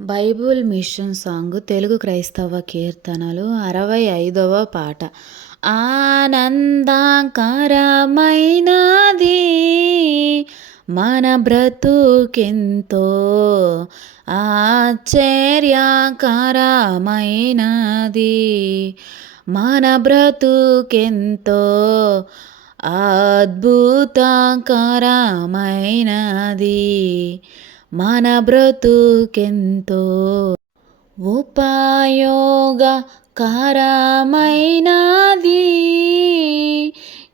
Bible machine song Telugu క్రైస్తవ కీర్తనలు అరవై ఐదవ పాట. ఆనందాకరమైనది మన బ్రతుకెంతో ఆశ్చర్యకరమైనది మన బ్రతుకెంతో అద్భుతకరమైనది మన బ్రతుకెంతో ఉపయోగకరమైనది.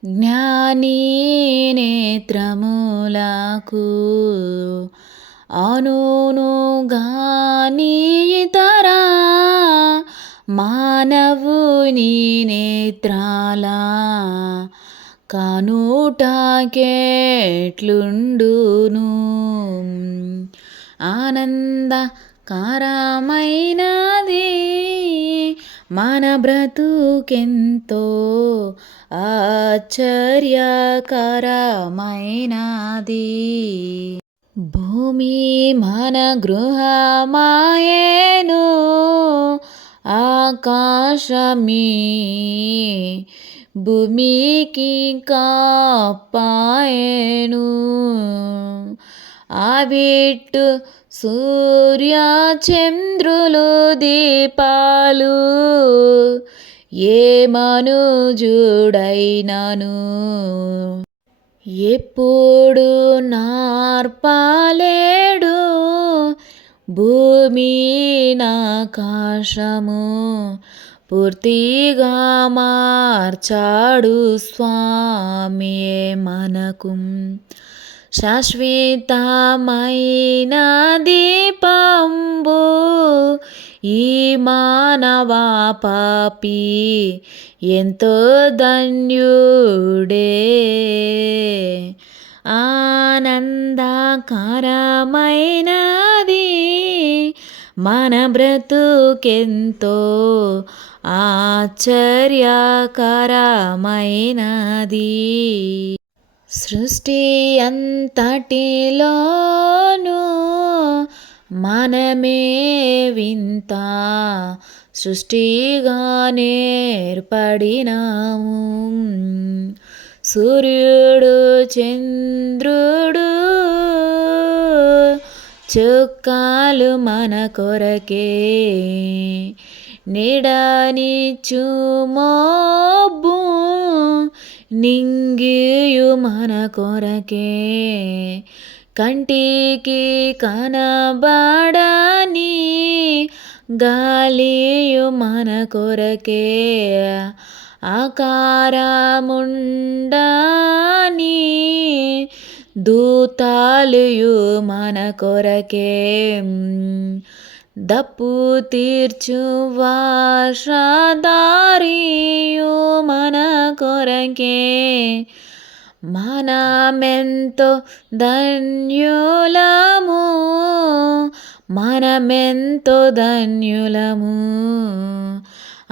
జ్ఞాని నేత్రములకు అనును గాని ఇతర మానవుని నేత్రాల కనుటకెట్లుండును. ఆనంద కారమైనది. మన బ్రతుకెంతో ఆశ్చర్యకరమైనది. భూమి మన గృహమాయేను ఆకాశమీ భూమికి కాపాయను. ఆవిట్టు సూర్య చంద్రులు దీపాలు. ఏ మనుజుడైనను? ఎప్పుడు నార్పాలేడు? భూమి నాకాశము పూర్తిగా మార్చాడు స్వామి మనకు. శాశ్వతమైన దీపంబు ఈ మానవా పాపి ఎంతో ధన్యుడే ఆనందకరమైనది మన బ్రతుకెంతో ఆశ్చర్యకరమైనది సృష్టి అంతటిలోను మనమే వింత. సృష్టిగా నేర్పడినాము. సూర్యుడు చంద్రుడు చుక్కాలు మన కొరకే. నీడని మోబ్బు నింగియు మన కొరకే. కంటికి కనబడని గాలియు మన కొరకే. ఆకారముండని దూతాలుయు మన కొరకే. దప్పు తీర్చు వాషదారియు మన కొరకే. మనమెంతో ధన్యులము మనమెంతో ధన్యులము.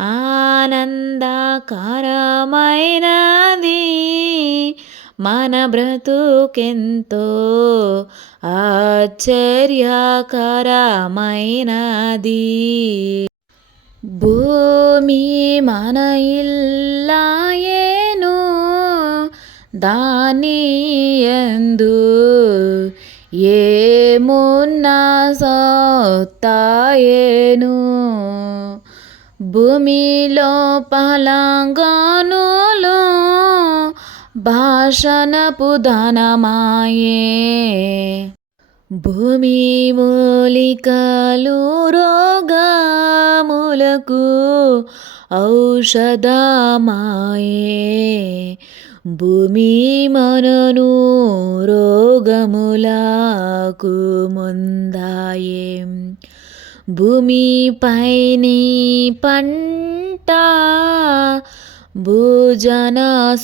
ఆనందకరమైనది మన బ్రతుకెంతో ఆశ్చర్యకరమైనది. భూమి మన ఇల్లాయేను దాని ఎందు ఏమున్నా సోతాయేను భూమిలో పలంగాను భాషణపు ధనమాయే. భూమి మూలికలు రోగములకు ఔషధమాయే. భూమి మనను రోగములకు ముందాయే. భూమిపైని పంట భోజన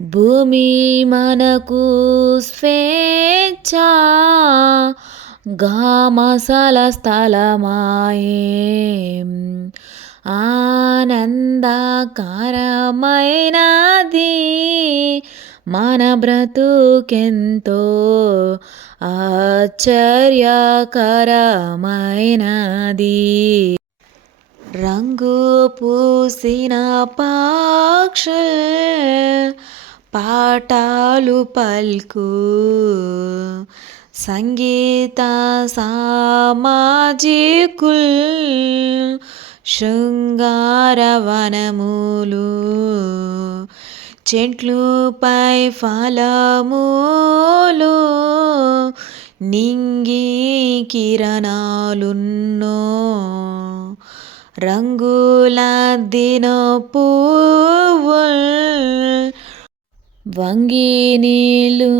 భూమి మనకు స్వేచ్ఛ గామసల స్థలమాయే. ఆనందకరమైనది మన బ్రతుకెంతో ఆశ్చర్యకరమైనది. రంగు పూసిన పాక్ష పాఠాలు పల్కు. సంగీత సామాజికుల్ శృంగారవనములు. చెట్లుపై ఫలములు నింగి కిరణాలున్నో. రంగుల దిన వంగి నీళ్ళు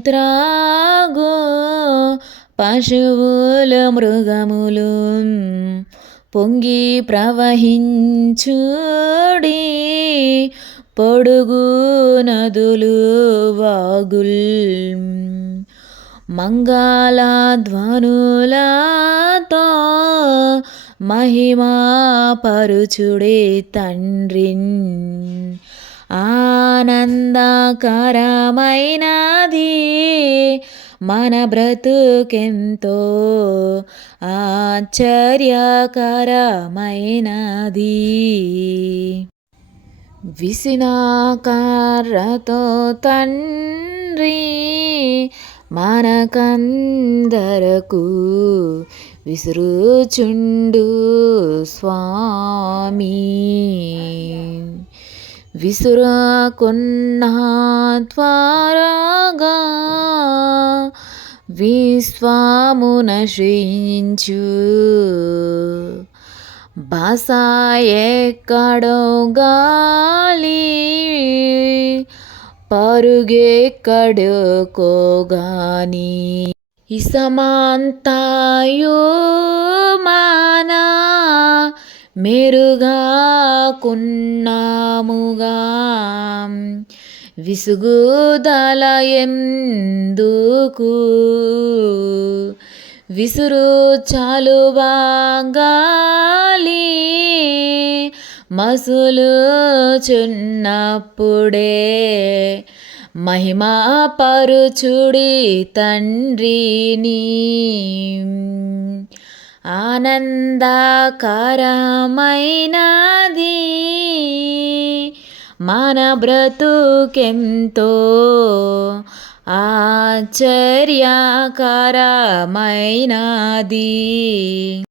త్రాగో పశువుల మృగములు పొంగి ప్రవహించుడి పొడుగు నదులు వాగుల్ మంగళ ధ్వనులతో మహిమా పరుచుడే తండ్రిన్. ఆనందకరమైనది మన బ్రతుకెంతో ఆశ్చర్యకరమైనది. విసినాకారతో తండ్రి మనకందరకు విసురుచుండు స్వామి. విసురాకున్న త్వరగా విశ్వామున శ్రయించు. భాష ఎక్కడో గాలి పరుగెక్కడుకో ఇసమాంతాయోమానా మెరుగా మానా విసుగుదల ఎందుకు విసురు చాలు గాలి మసులు చున్నప్పుడే మహిమా పరుచుడి తండ్రిని ఆనందకరమైనది మన బ్రతుకెంతో ఆశ్చర్యకరమైనది.